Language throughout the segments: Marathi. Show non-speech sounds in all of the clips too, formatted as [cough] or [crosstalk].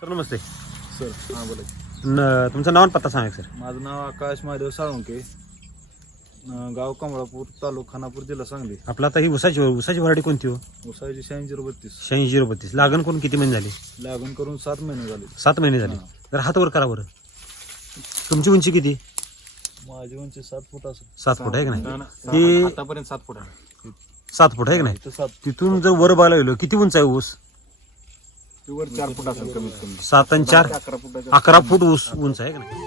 सर नमस्ते. सर हां बोला न तुमचं नाव आणि पत्ता सांगा सर. माझं नाव आकाश महादेव साळुंके. अं, गाव कमळापूर तालुका खानापूर जिल्हा सांगली. आपला आता ही उसाची उसाची व्हरायटी कोणती हो? उसाची शहाऐंशी झिरो बत्तीस. शहाऐंशी झिरो बत्तीस. लागण करून किती महिने झाले? लागण करून सात महिने झाले. सात महिने झाले. हां. तर हात वर करा बरं. तुमची उंची किती? माझी उंची सात फूट असेल. सात फूट आहे का नाही? आतापर्यंत सात फूट आहे. सात फूट आहे का नाही? इथं सात तिथून जर वर बघायला गेलो किती उंच आहे ऊस? वर चार फूट असेल कमीत कमी. सात आणि चार? अकरा फुटाच्या अकरा फूट ऊस उंच आहे का नाही?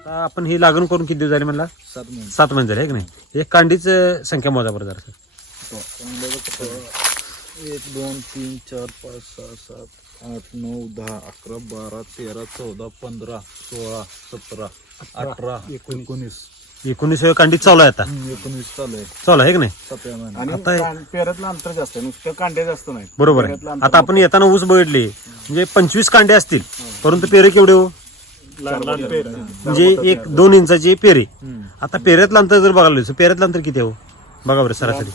आता आपण ही लागण करून किती दिवस झाले म्हणला? सात महिने. सात महिने झाले आहे का नाही? एक कांडीच संख्या मोजा बरं जरा. सर एक दोन तीन चार पाच सहा सात आठ नऊ दहा अकरा बारा तेरा चौदा पंधरा सोळा सतरा अठरा एकोणीस. एकोणीस कांडी चालू आहे आता. हम्म, एकोणीस चालू आहे. चालू आहे का नाही? आणि आता- कां- पेरातलं अंतर जास्त आहे. नुसतं कांडे जास्त नाही बरोबर आहे. आता आपण येताना ऊस बघितले म्हणजे पंचवीस कांडे असतील. परंतु पेरे केवढे हो? लहान लहान पेर. म्हणजे एक दोन इंचाचे पेरे. आता पेऱ्यातलं अंतर जर बघायला गेलं तर पेऱ्यातलं अंतर किती आहे हो? बघा बरं सरासरी.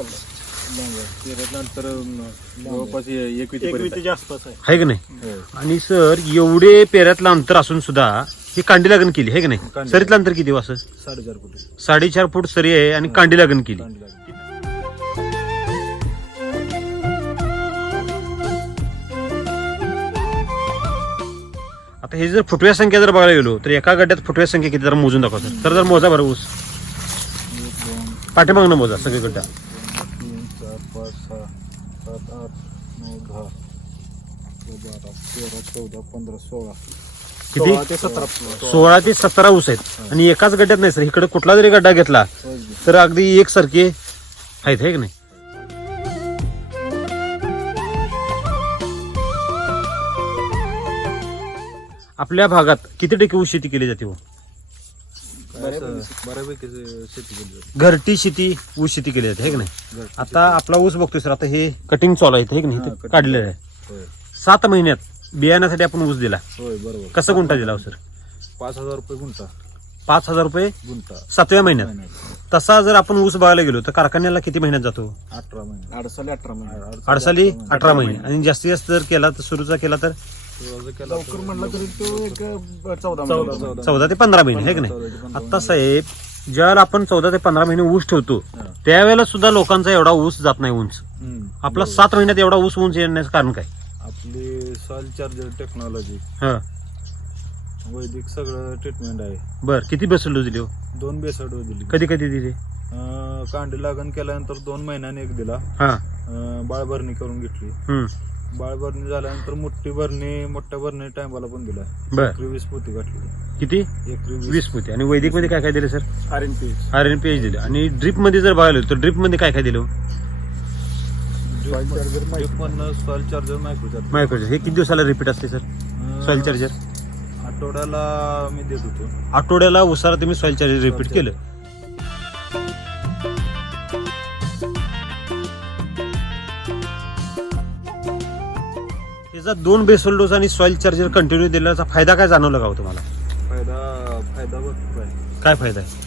पेरातलं अंतर अं, जवळपास एकवीस एकवीस जास्त आहे. आहे. का नाही? हो. आणि सर एवढे पेऱ्यातलं अंतर असून सुद्धा ही कांडी लागण केली आहे का नाही? कांडी. सरीतलं अंतर किती असं साडेचार फुट. साडेचार फूट सरी आहे आणि कांडी लागण केली. कांडी लागली. आता हे जर फुटव्या संख्या जर बघायला गेलो तर एका गड्ड्यात फुटव्या संख्या किती जरा मोजून दाखवा सर. तर जर मोजा बरं ऊस. एक दोन पाठीमागणं मोजा सगळे गड्डा. तीन चार पाच सहा सात आठ नऊ दहा. अकरा, बारा तेरा चौदा पंधरा सोळा. किती? सोळा ते सतरा सोळा. ते सतरा ऊस आहेत. आणि एकाच गड्ड्यात नाही सर. इकडे कुठला जरी गड्डा घेतला तर अगदी एकसारखे आहेत हे की नाही? आपल्या भागात किती टक्के ऊस शेती केली जाते हो? बऱ्यापैकी शेती केली जाते. घरटी शेती ऊस शेती केली जाते हे की नाही? आता आपला ऊस बघतोय सर. आता हे कटिंग चालू आहे हे की नाही. काढलेलं आहे. सात महिन्यात बियाण्यासाठी आपण ऊस दिला. होय बरोबर. कसं गुंठा दिला हो सर? पाच हजार रुपये गुंठा. पाच हजार रुपये? गुंठा. सातव्या महिन्यात? महिन्यात. तसा जर आपण ऊस बघायला गेलो तर कारखान्याला किती महिन्यात जातो? अठरा महिने. अडसाले अठरा महिने. अडसाली अठरा महिने. आणि जास्तीत जास्त जर केला तर सुरूचा केला तर? सुरुवात केला लवकर म्हणलं तरी तो एक अं, चौदा चौदा महिने. चौदा चौदा. ते पंधरा महिने की चौदा नाही पंधरा आता साहेब ज्यावेळेला आपण चौदा ते पंधरा महिने ऊस ठेवतो हा. त्यावेळेला सुद्धा लोकांचा एवढा ऊस जात नाही उंच. हम्म. आपला सात महिन्यात एवढा ऊस उंच येण्याचं कारण काय? आपली सॉइल चार्जर टेक्नॉलॉजी. हा. वैदिक सगळं ट्रीटमेंट आहे. बर किती बेसल डोस दिली हो? दोन बेसड दिली. कधी कधी दिली? अं, कांडी लागण केल्यानंतर दोन महिन्याने एक दिला. हा. अं, बाळभरणी करून घेतली. हम्म. बाळभरणी झाल्यानंतर मोठी भरणी मोठ्या भरणी टायमाला पण दिला. बर. एकरी वीस पोती गाठली किती? एकरी वीस पोते. आणि वैदिकमध्ये काय काय दिले sir? R N P R N P H दिले. आणि ड्रिपमध्ये जर बघायला गेलो तर ड्रिपमध्ये काय काय दिलं हो? सॉइल चार्जर पण सॉइल चार्जर मायक्रो चार्जर मायक्रोजर हे किती दिवसाला रिपीट असते सर सॉइल चार्जर आठवड्याला मी देत होतो. आठवड्याला उसाला तुम्ही सॉइल चार्जर रिपीट केलं? त्याचा दोन बेसल डोस आणि सॉइल चार्जर कंटिन्यू दिल्याचा फायदा काय जाणवला का हो तुम्हाला? फायदा फायदा भरपूर आहे. काय फायदा आहे?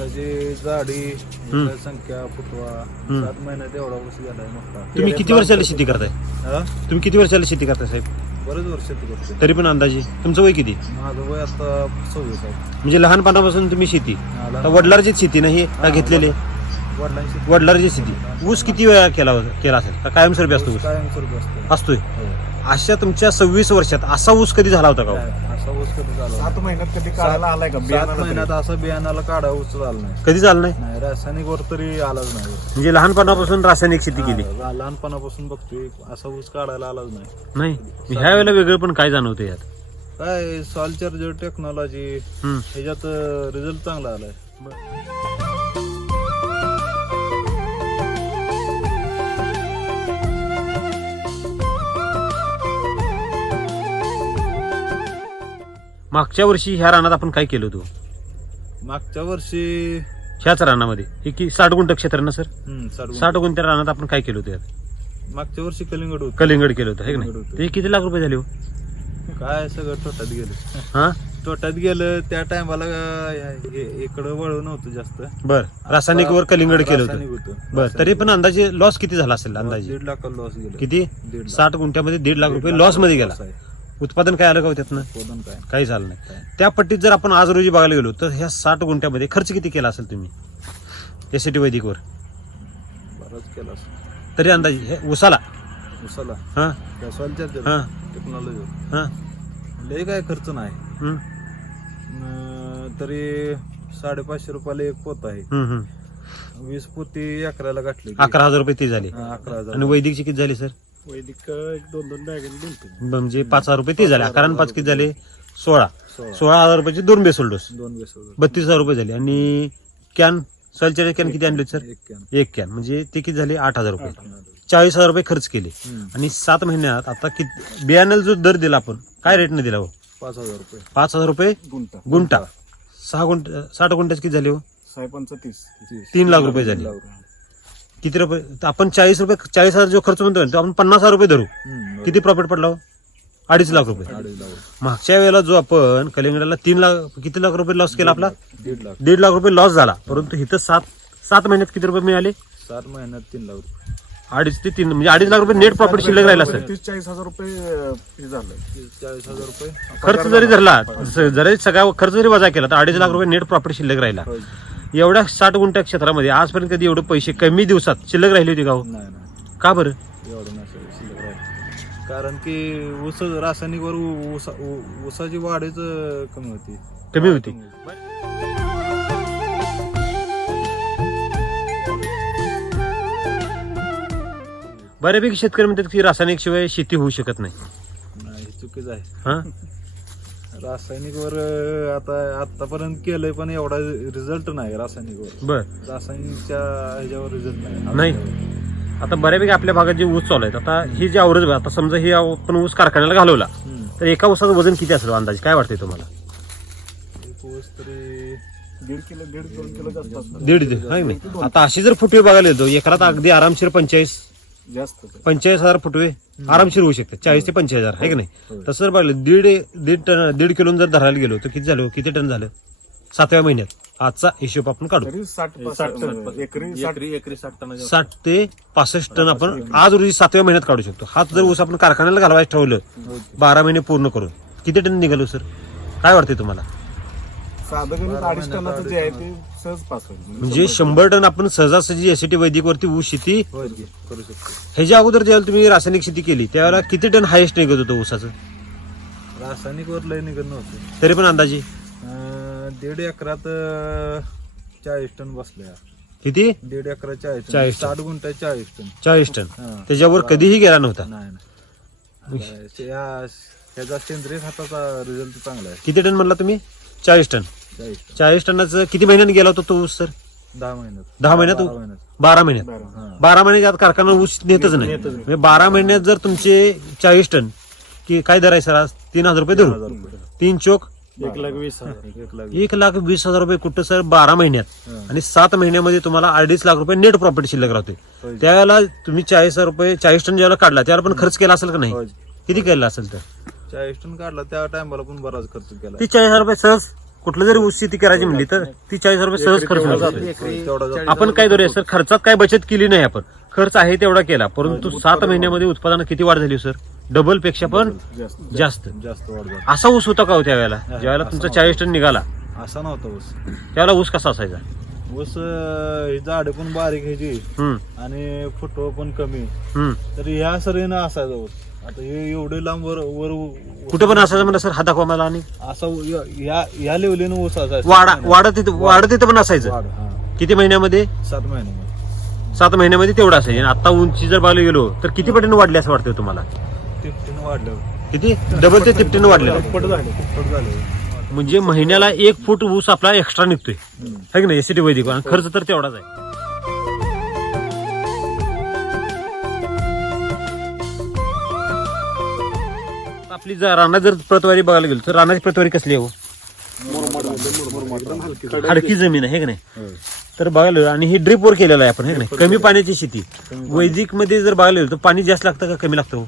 हम्म. ऊसाची संख्या फुटवा हम्म. सात महिन्यात एवढा ऊस झालाय मोठा तुम्ही किती वर्षाला शेती करताय? हा? तुम्ही किती वर्षाला शेती करताय साहेब? बरेच वर्ष शेती करतो तरी पण अंदाजे. तुमचं वय किती? माझं वय आता सव्वीस आहे. म्हणजे लहानपणापासून तुम्ही शेती. मला- आता वडिलांचीच शेती नाही हा, घेतलेले? वडिलांशी वडिलांची शेती. ऊस किती वेळा केला केला असेल? का कायमस्वरूपी असतो ऊस? कायमस्वरूपी असतो. असतोय. हो. अशा तुमच्या सव्वीस वर्षात असा ऊस कधी झाला होता का? हो? असा ऊस कधी झाला सात महिन्यात कधी काढायला आलाय का? सात बियाणाला महिन्यात तरी? असं बियाणाला काढा ऊस झाला नाही. कधी झालं नाही? नाही रासायनिक वर तरी आलाच नाही. म्हणजे लहानपणापासून रासायनिक शेती केली. हा, लहानपणापासून बघतोय असा ऊस काढायला आलाच नाही. नाही. ह्या वेळेला वेगळं पण काय जाणवतं यात? काय सॉल चार्जर टेक्नॉलॉजी हम्म. ह्याच्यात रिझल्ट चांगला आलाय. मागच्या वर्षी ह्या रानात आपण काय केलं होतं? मागच्या वर्षी ह्याच रानामध्ये. हे की साठ गुंठ क्षेत्र ना सर? हम्म, साठ साठ गुंठ्या रानात आपण काय केलं होतं यात? मागच्या वर्षी कलिंगड होत. कलिंगड केलं होतं हे की नाही? कलिंगड होतं. ते किती लाख रुपये झाले हो? काय सगळं टोटात गेले. हा? [laughs] तोट्यात गेलं त्या टायमाला इकडं वळू नव्हतं जास्त. बर. रासायनिक वर कलिंगड केलं होतं. रासायनिक होतं. बर तरी पण अंदाजे लॉस किती झाला असेल अंदाजे? दीड लाख लॉस गेलं. किती? दीड लाख. साठ गुंठ्यामध्ये दीड लाख रुपये लॉसमध्ये गेला. loss आहे. उत्पादन काय आलं का हो त्यातनं? उत्पादन काय? काही झालं नाही. त्या पट्टीत जर आपण आज रोजी बघायला गेलो तर ह्या साठ गुंठ्यामध्ये खर्च किती केला असेल तुम्ही? एस टी वैदिकवर. बराच केला असं. तरी अंदाजे हे उसाला. उसाला. हा. त्या सॉलच्या हा. टेक्नॉलॉजी हा. लय काय खर्च नाही. हम्म, अं, तरी साडेपाचशे रुपयाला एक पोत आहे. हम्म, हम्म. वीस पोती अकराला गाठली अकरा हजार रुपये ती झाली. अकरा हजार आणि वैदिकची किती झाली सर? वैदिक एक दोन दोन बॅग दोन तीन. म्हणजे पाच हजार रुपये ती झाली. अकरा पाच किती झाले? सोळा. सोळा. सोळा हजार रुपयाचे दोन बेसोल डोस दोन बत्तीस हजार रुपये झाले. आणि कॅन सॉइलचे कॅन किती आणले सर? एक कॅन. एक कॅन. म्हणजे ते किती झाले? आठ हजार रुपये. चाळीस हजार रुपये खर्च केले. हम्म. आणि सात महिन्यात आता किती बियाण्याला जो दर दिला आपण काय रेटने दिला हो? पाच हजार रुपये. पाच हजार रुपये? गुंटा गुंटा सहा गुंट साठ गुंठ्याचे किती झाले हो? साहेबांचं तीस तीस. तीन लाख रुपये झाले. तीन लाख रुपये. किती रुपये? आपण चाळीस रुपये चाळीस हजार जो खर्च म्हणतो ना, तो आपण पन्नास हजार रुपये धरू. किती प्रॉफिट पडला हो? अडीच लाख रुपये. मागच्या वेळेला जो आपण कलिंगडाला तीन लाख किती लाख रुपये लॉस केला आपला? दीड लाख. दीड लाख रुपये लॉस झाला. परंतु इथं सात सात महिन्यात किती रुपये मिळाले? सात महिन्यात तीन लाख रुपये. अडीच ते तीन म्हणजे अडीच लाख रुपये नेट प्रॉफिट शिल्लक राहिला सर तीस चाळीस हजार रुपये अं, हे झालं. तीस चाळीस हजार रुपये. खर्च जरी धरला जरी सगळा खर्च जरी वजा केला तर अडीच लाख रुपये नेट प्रॉफिट शिल्लक राहिला. होय. एवढ्या साठ गुंठ्या क्षेत्रामध्ये आजपर्यंत कधी एवढे पैसे कमी दिवसात शिल्लक राहिली होती का हो? नाही नाही. का बरं? एवढं नसेल शिल्लक राहिलं. कारण की ऊस रासायनिकवर ऊ- ऊसा- ऊ- ऊसाची वाढच कमी होती. कमी होती. बऱ्यापैकी शेतकरी म्हणतात की रासायनिक शिवाय शेती होऊ शकत नाही. नाही चुकीचं आहे. हा? [laughs] रासायनिकवर अं, आता आतापर्यंत केलंय पण एवढा रिझल्ट नाही रासायनिकवर. बर. रासायनिकच्या ह्याच्यावर रिझल्ट नाही. नाही. आता बऱ्यापैकी आपल्या भागात जे ऊस चालू आहेत आता ही जी अवरेज आता समजा ही आपण ऊस कारखान्याला घालवला हम्म. तर एका ऊसाचं वजन किती असेल अंदाजे? काय वाटतंय तुम्हाला? एक ऊस तरी दीड किलो दीड दोन किलो जास्त दीड आता अशी जर फुटवे बघायला येतो एकरात अगदी आरामशीर पंचेचाळीस जास्त पंचेचाळीस हजार फुटवे आरामशीर होऊ शकते. चाळीस ते पंचेचाळीस हजार आहे की नाही. तसं जर बघायला दीड दीड टन दीड किलो जर धरायला गेलो तर किती झालं? किती टन झालं? सातव्या महिन्यात. आजचा हिशोब आपण काढू. टन साठ ते पासष्ट टन आपण आज रोजी सातव्या महिन्यात काढू शकतो. हाच जर ऊस आपण कारखान्याला घालवायचं ठेवलं बारा महिने पूर्ण करून किती टन निघालो सर? काय वाटते तुम्हाला? साधं गणित अडीच टनाचं जे आहे ते सहज पास होईल. म्हणजे शंभर टन आपण सहजासहजी एसीटी वैदिक वरती ऊस शेती करू शकतो. ह्याच्या अगोदर जेव्हा तुम्ही रासायनिक शेती केली त्यावेळेला किती टन हायेस्ट निघत होतं ऊसाचं? रासायनिकवर लय निघत नव्हते. तरी पण अंदाजे? दीड एकरात अं, चाळीस टन बसल्या. किती? दीड एकरात चाळीस टन. 40 टन. साठ गुंठा चाळीस टन. चाळीस टन. हा. त्याच्यावर कधीही गेला नव्हता. नाही नाही. आता या- ह्याचा सेंद्रिय खताचा रिझल्ट चांगला आहे. किती टन म्हणला तुम्ही? चाळीस टन. चाळीस टन चाळीस टनाचं किती महिन्यात गेला होता तो ऊस सर? दहा महिन्यात. दहा महिन्यात बारा महिन्यात. बारा महिन्यात? बरं. हा. बारा महिन्यात आत कारखाना ऊस नेतच नाही. म्हणजे बारा महिन्यात जर तुमचे चाळीस टन की काय दर आहे सर? आज तीन हजार रुपये हजार धरू रुपये. तीन चोक? एक लाख वीस हजार. एक लाख एक लाख वीस हजार रुपये कुठं सर? बारा महिन्यात. हा. आणि सात महिन्यामध्ये तुम्हाला अडीच लाख रुपये नेट प्रॉफिट शिल्लक राहते. होय. त्यावेळेला तुम्ही चाळीस हजार रुपये चाळीस टन ज्यावेळेला काढला त्यावेळेला पण खर्च केला असेल का नाही? होय. किती केला असेल तर? चाळीस टन काढला त्या टायमाला पण बराच खर्च केला. ती चाळीस हजार रुपये सहज कुठलं जरी ऊस शेती करायची म्हणली तर ती चाळीस हजार रुपये सहज खर्च होतो. आपण काय धरूया सर खर्चात काय बचत केली नाही आपण. खर्च आहे तेवढा केला परंतु सात महिन्यामध्ये उत्पादनात किती वाढ झाली सर? डबलपेक्षा पण जास्त. असा ऊस होता का हो त्यावेळेला? ज्यावेळेला तुमचा चाळीस टन निघाला. असा नव्हता ऊस. त्यावेळेला ऊस कसा असायचा? ऊस ही झाडे पण बारीक ह्याची हम्म. आणि फुटवा पण कमी. हम्म. तर ह्या सरीनं असायचा ऊस. आता हे एवढे लांब वर वर कुठे पण असायचं म्हणलं सर हात दाखवा मला आणि. असा उ- या- या या लेवलीनं ऊस असायचा. वाडा वाढत तिथं वाढत तिथं पण असायचं. वाढ हा. किती महिन्यामध्ये? सात महिन्यामध्ये. सात महिन्यामध्ये तेवढं असायचं. आता उंची जर बघायला गेलो तर किती पटीने वाढली असं वाटतं तुम्हाला? तिपटीनं वाढलं. किती? डबल ते तिपटीनं वाढलेलं. फट झालं फट झालं. म्हणजे महिन्याला एक फूट ऊस आपला एक्स्ट्रा निघतोय. है की नाही? एसीटी वैदिक आणि खर्च तर तेवढाच आहे. आपली जर रानात जर प्रतवारी बघायला गेलो तर रानाची प्रतवारी कसली आहे हो? हडकी जमीन आहे हे की नाही? तर बघायला गेलो आणि ही ड्रिप वर केलेलं आहे आपण हे नाही? कमी पाण्याची शेती. वैदिकमध्ये जर बघायला गेलो तर पाणी जास्त लागतं का कमी लागतं हो?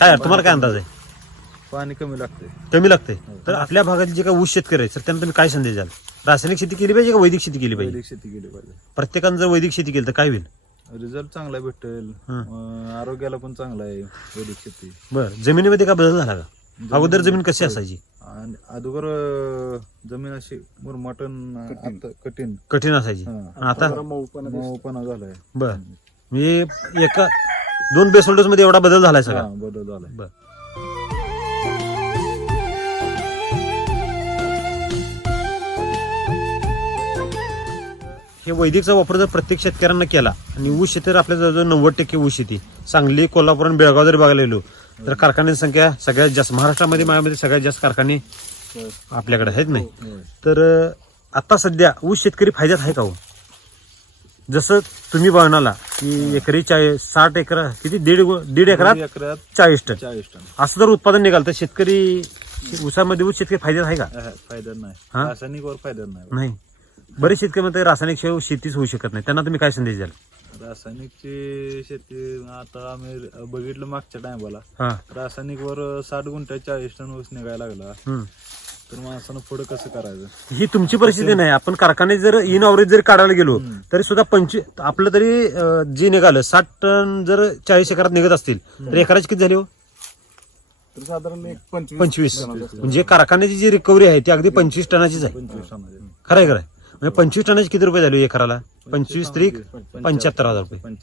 काय तुम्हाला काय अंदाज आहे? पाणी कमी लागते कमी लागते तर आपल्या भागात जे काही ऊस शेतकरी आहेत तर त्यांना तुम्ही काय संदेश द्याल? रासायनिक शेती केली पाहिजे का वैदिक शेती केली पाहिजे? वैदिक शेती केली पाहिजे. प्रत्येकानं जर वैदिक शेती केली तर काय होईल? रिझल्ट चांगला भेटेल. हं. अं, आरोग्याला पण चांगला आहे वैदिक शेती. बरं. जमिनीमध्ये काय बदल झाला का? अगोदर जमीन कशी असायची? आणि अगोदर अं, जमीन अशी मुरमाटन आता कठीण. कठीण असायची. हा. आणि आता? मऊपणा झालाय. बर. म्हणजे एका दोन बेसोल्डर्समध्ये एवढा बदल झालाय सगळा. हा, बदल झालाय. बर. हे वैदिकचा वापर जर प्रत्येक शेतकऱ्यांना केला आणि ऊस शेती तर आपल्या जवळजवळ नव्वद टक्के ऊस शेती सांगली कोल्हापूर आणि बेळगाव जरी बघायला गेलो तर कारखान्यांची संख्या सगळ्यात जास्त महाराष्ट्रामध्ये माझ्यामध्ये सगळ्यात जास्त कारखाने आपल्याकडे आहेत नाही. होय. तर अं, आता सध्या ऊस शेतकरी फायद्यात आहे का हो? जसं तुम्ही बघणाला की एकरी चाळीस साठ एकर किती? दीड दीड एकरात चाळीस टन. चाळीस टन. असं जर उत्पादन निघाल तर शेतकरी ऊसामध्ये ऊस शेतकरी फायद्यात आहे का? हा, फायदा नाही. हा? रासायनिक वर फायदा नाही. बरेच शेतकरी म्हणतात रासायनिक शिवाय शेतीच होऊ शकत नाही. त्यांना तुम्ही काय संदेश द्याल? रासायनिकची शेती आता आम्ही बघितलं मागच्या टायमाला. हा. रासायनिक वर साठ गुंठ्यात चाळीस टन ऊस निघायला लागला. हम्म. तर माणसानं पुढे कसं करायचं? ही तुमची परिस्थिती नाही. आपण कारखाने जर इन ऑव्हरेज जरी काढायला गेलो तरी सुद्धा पंचवीस आपलं तरी अं, जे निघालं साठ टन जर चाळीस एकरात निघत असतील तर एकराची किती झाली हो? तर साधारण एक पंचवीस. म्हणजे कारखान्याची जी रिकव्हरी आहे ती अगदी पंचवीस टनाचीच आहे. पंचवीस टनाचे. खरं आहे खरं आहे. म्हणजे पंचवीस टनाचे किती रुपये झाले एकराला? पंचवीस त्रिक पंच्याहत्तर हजार रुपये.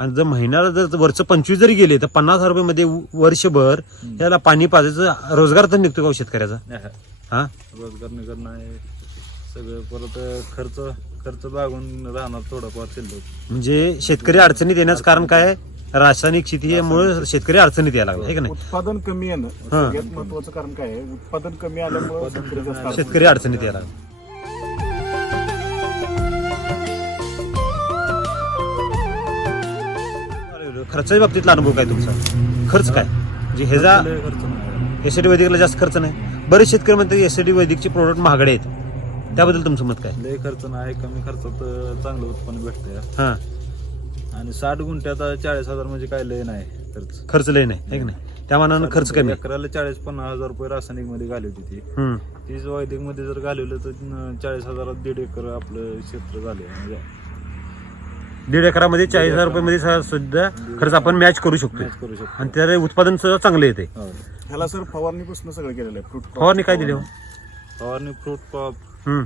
आणि जर महिन्याला जर वरचं पंचवीस जरी गेले तर पन्नास हजार रुपये मध्ये वर्षभर त्याला पाणी पाजायचं रोजगार तर निघतो का हो शेतकऱ्याचा? [laughs] हा. रोजगार निघत नाही. सगळं परत खर्च खर्च बागून राहणार थोडाफार शिल्लक. म्हणजे शेतकरी अडचणीत येण्याचं कारण काय? आहे? रासायनिक शेतीमुळे शेतकरी अडचणीत यायला लागला का नाही? उत्पादन कमी येणं. महत्वाचं कारण काय आहे? उत्पादन कमी आल्यामुळे शेतकरी जास्त अडचणीत शेतकरी अडचणीत यायला लागला. खर्चाच्या बाबतीतला अनुभव काय तुमचा? खर्च काय? म्हणजे ह्याचा नाही. एसडी वैदिकला जास्त खर्च नाही. बरेच शेतकरी म्हणतात एसडी वैदिकचे प्रोडक्ट महागडे आहेत. त्याबद्दल तुमचं मत काय? लय खर्च नाही कमी खर्चात चांगलं उत्पन्न भेटतंय. हा. आणि साठ गुंठ्यात चाळीस हजार म्हणजे काय लय नाही खर्च. खर्च लय नाही नाही? त्या मानानं खर्च कमी. आहे. एकराला चाळीस पन्नास हजार रुपये रासायनिकमध्ये घालवली ती. तीच वैदिकमध्ये जर घालवलं तर चाळीस हजारात दीड एकर आपलं क्षेत्र झाले दीड एकरामध्ये चाळीस हजार रुपये मध्ये सुद्धा खर्च आपण मॅच करू शकतो मॅच करू शकतो आणि त्याला उत्पादन सुद्धा चांगलं येते हो. ह्याला सर फवारणीपासून सगळं केलेलं आहे. फ्रूट फवारणी काय दिली हो? फवारणी. फ्रूट क्रॉप हम्म.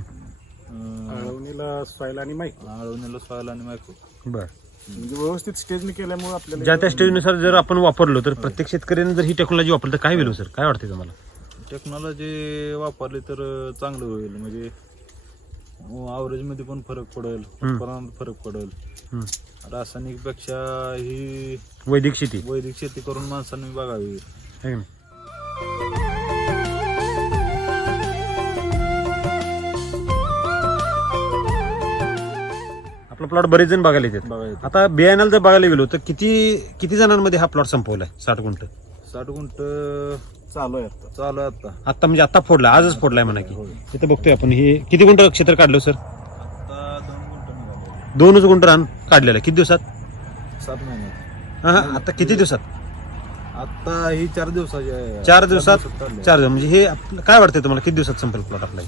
आळवणीला सॉईल आणि माहिती आळवणीला सॉयल आणि मायक्रो बर. म्हणजे व्यवस्थित स्टेजने केल्यामुळे आपल्याला ज्या त्या स्टेजनुसार जर आपण वापरलो तर प्रत्येक शेतकऱ्याने जर ही टेक्नॉलॉजी वापरली तर काय होईल हो सर? काय वाटते तुम्हाला? टेक्नॉलॉजी वापरली तर चांगलं होईल. म्हणजे अवरेजमध्ये पण फरक पडेल. उत्पन्नात फरक पडेल. रासायनिकपेक्षा ही वैदिक शेती. वैदिक शेती करून माणसांनी बघावी. आहे की नाही? आपला प्लॉट बरेच जण बघायला येतात. आता बियाण्याला जर बघायला गेलो तर किती किती जणांमध्ये हा प्लॉट संपवलाय? साठ गुंठ. साठ गुंट चालू आहे आता. चालू आहे आता. आता म्हणजे आता फोडला आजच फोडलाय म्हणा की. इथं बघतोय आपण हे किती गुंठ क्षेत्र काढलं सर आता दोन गुंट निघाले दोनच गुंठ रान काढलेलं आहे. किती दिवसात? सात महिन्यात हा, हा, आता किती दिवसात? आता ही चार दिवसाची आहे. चार दिवसात. चार दिवस. म्हणजे हे आपलं- काय वाटतंय तुम्हाला? किती दिवसात संपेल प्लॉट आपला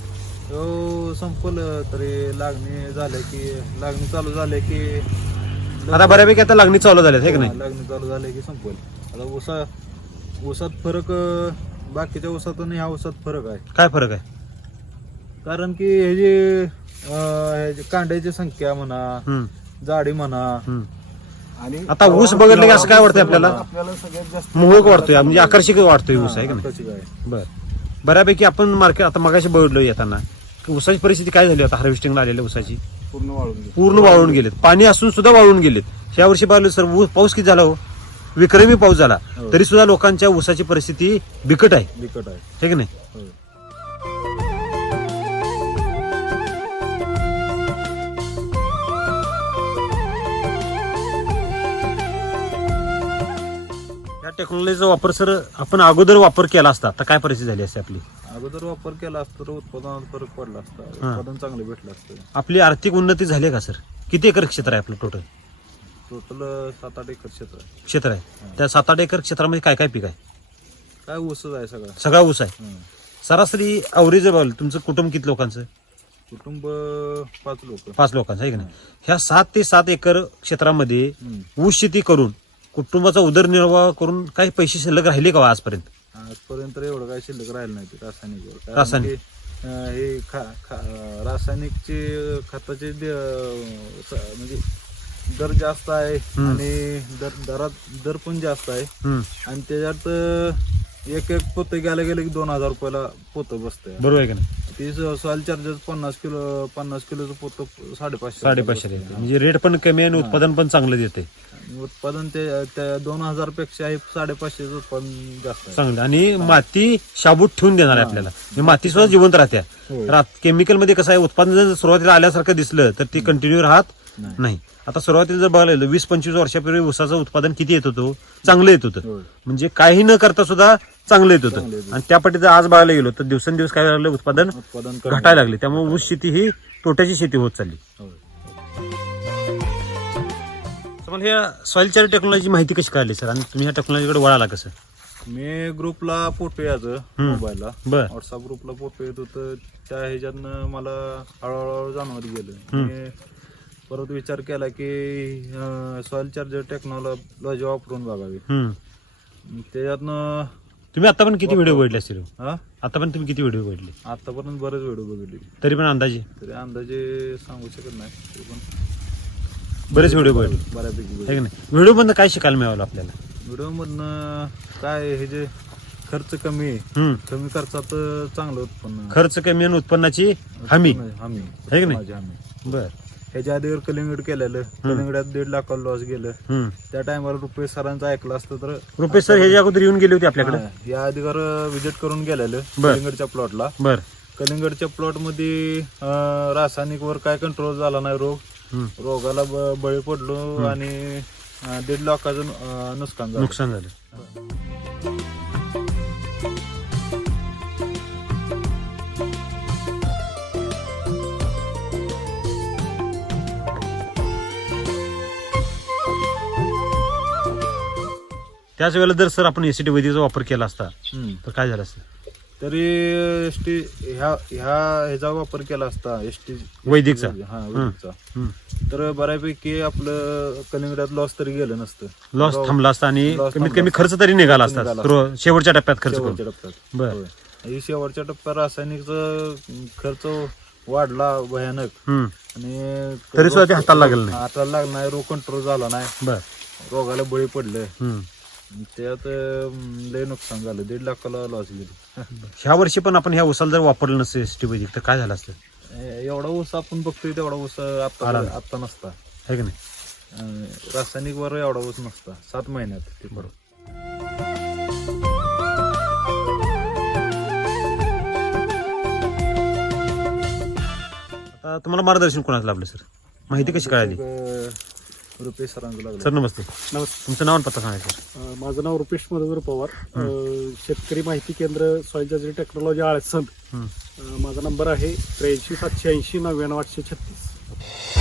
तो संपलं तरी लागणी झाले की लागणी चालू झाले की आता बऱ्यापैकी आता लागणी चालू झाल्यात आहे की नाही? लागणी चालू झाले की संपल. आता ऊसा ऊसात फरक अं, बाकीच्या ऊसात आणि ह्या ऊसात फरक आहे. काय फरक आहे? कारण की हे हे जे कांड्याची संख्या म्हणा जाडी म्हणा. आणि आता ऊस बघितलं की असं काय वाटतंय आपल्याला? आपल्याला सगळ्यात जास्त मोहक वाटतोय म्हणजे आकर्षक वाटतोय ऊस आहे का नाही? बर. बऱ्यापैकी आपण मार्केट आता मगाशी बघितलो येताना की ऊसाची परिस्थिती काय झाली आता हार्वेस्टिंगला आलेल्या ऊसाची? पूर्ण वाळून गेली. पूर्ण वाळून गेलेत. पाणी असून सुद्धा वाळून गेलेत. या वर्षी पाहिलं सर ऊस पाऊस किती झाला हो? विक्रमी पाऊस झाला. हो. तरी सुद्धा लोकांच्या ऊसाची परिस्थिती बिकट आहे. बिकट आहे. हे की नाही? होय. टेक्नॉलॉजीचा वापर सर आपण अगोदर वापर केला असता तर काय परिस्थिती झाली असते आपली? अगोदर वापर केला असता तर उत्पादनात फरक पडला असता. उत्पादन चांगलं भेटलं असतं. आपली आर्थिक उन्नती झाली का सर? किती एकर क्षेत्र आहे आपलं टोटल टोटल सात आठ एकर क्षेत्र आहे. क्षेत्र आहे. त्या सात आठ एकर क्षेत्रामध्ये काय काय पीक आहे? काय ऊसच आहे सगळं. सगळा ऊस आहे. हं. सरासरी अवरेज तुमचं कुटुंब किती लोकांचं? कुटुंब पाच लोक. पाच लोकांचं आहे की नाही? ह्या सात ते सात एकर क्षेत्रामध्ये ऊस शेती करून कुटुंबाचा उदरनिर्वाह करून काही पैसे शिल्लक राहिले का हो आजपर्यंत आजपर्यंत एवढं काय शिल्लक राहिलं नाही ते रासायनिकवर कारण रासायनिक. की, अं, हे खा खा अं, रासायनिकचे खताचे दे- स- म्हणजे दर जास्त आहे. आणि दर दरात दर पण जास्त आहे हम्म. आणि त्याच्यात अं, एक एक पोतं गेलं गेलं की दोन हजार रुपयाला पोतं बसतंय. बरोबर आहे का नाही? ती सॉइल चार्जेस पन्नास किलो पन्नास किलोचं पोतं साडेपाचशे साडेपाचशे रुपयाला रेट. बसतंय. म्हणजे रेट पण कमी आहे आणि उत्पादन पण चांगलं देते उत्पादन ते त्या दोन हजारपेक्षा हे साडेपाचशेचं उत्पादन जास्त आहे. चांगलं. आणि माती शाबूत ठेवून देणार आहे आपल्याला. म्हणजे माती सुद्धा जिवंत राहत्या होय. केमिकलमध्ये कसं आहे उत्पादन जर सुरुवातीला आल्यासारखं दिसलं तर ती कंटिन्यू राहत नाही. आता सुरुवातीला जर बघायला गेलं, वीस पंचवीस वर्षापूर्वी ऊसाचं उत्पादन किती येत होतं? चांगलं येत होतं. म्हणजे काही न करता सुद्धा चांगलं येत होतं. आणि त्या जर आज बघायला गेलो तर दिवसेंदिवस काय लागलं उत्पादन. घटायला लागले. त्यामुळे ऊस शेती ही तोट्याची शेती होत चालली. मला ह्या सॉइल चार्ट टेक्नॉलॉजी माहिती कशी कळाली सर आणि तुम्ही ह्या टेक्नॉलॉजीकडे वळाला कसं? मी ग्रुपला फोटो यायचं. मोबाईलला. बर. व्हॉट्सअप ग्रुपला फोटो येत होतं. त्या ह्याच्यातनं मला हळूहळू जाणवत गेलं. परत विचार केला की सॉइल चार्जर टेक्नॉलॉजी वापरून बघावी. त्याच्यातनं तुम्ही आता पण किती व्हिडिओ बघितले असतील? हा? आता पण तुम्ही किती व्हिडिओ बघितले? आतापर्यंत बरेच व्हिडिओ बघितले. तरी पण अंदाजे? तरी अंदाजे सांगू शकत नाही. तरी पण बरेच व्हिडिओ बघितले. बऱ्यापैकी आहे व्हिडिओ मधनं काय शिकायला मिळालं आपल्याला? व्हिडिओ मधनं काय हे जे खर्च कमी आहे. कमी खर्चात चांगलं उत्पन्न खर्च कमी आणि उत्पन्नाची हमी. हमी. है की नाही? बर. ह्याच्या आधीवर कलिंगड केलेलं कलिंगडात दीड लाखाला लॉस गेलं. त्या टायमाला रुपये सरांचं ऐकलं असतं तर रुपेश सर ह्याच्या अगोदर येऊन गेले होते आपल्याकडे? या आधीवर विजिट करून गेलेलं. कलिंगडच्या प्लॉटला बर. कलिंगडच्या प्लॉटमध्ये अं, रासायनिकवर काय कंट्रोल झाला नाही रोग. रोगाला बळी पडलो आणि दीड लाखाचं नुकसान झालं. नुकसान झालं. त्याच वेळेला जर सर आपण एसीटी वैदिकचा वापर केला असता. तर काय झालं असतं? तरी एस टी ह्या ह्या ह्याचा वापर केला असता एस टी वैदिकचा. हा. तर बऱ्यापैकी आपलं कलिंगडात लॉस तरी गेलं नसतं. लॉस थांबला असता आणि कमीत कमी खर्च तरी निघाला असता. शेवटच्या टप्प्यात खर्च शेवटच्या टप्प्यात. बर. ही शेवटच्या टप्प्यात रासायनिकचा खर्च वाढला भयानक. आणि तरी सुद्धा हाताला लागलं नाही. हाताला लागला नाही रोग कंट्रोल झाला नाही. रोगाला बळी पडलं. त्यात अं, लय नुकसान झालं. दीड लाखाला लॉस गेली ह्या वर्षी पण आपण ह्या उसाला जर वापरलं नसतं एसटी वैदिक तर काय झालं असतं? एवढा ऊस आपण बघतोय तेवढा ऊस आता आला. आता नसता. आहे की नाही? अं, रासायनिक वर एवढा ऊस नसता. सात महिन्यात ते बरोबर आता तुम्हाला मार्गदर्शन कोणाचं लाभलं सर? माहिती कशी कळाली? सरांचं लागलं. सर नमस्ते. नमस्ते. तुमचं नाव आणि पत्ता सांगा सर अं, माझं नाव रुपेश मधुकर पवार. अं, शेतकरी माहिती केंद्र सॉइल चार्जरी टेक्नॉलॉजी आळसंद. अं, माझा नंबर आहे त्र्याऐंशी सातशे ऐंशी नव्याण्णव आठशे छत्तीस.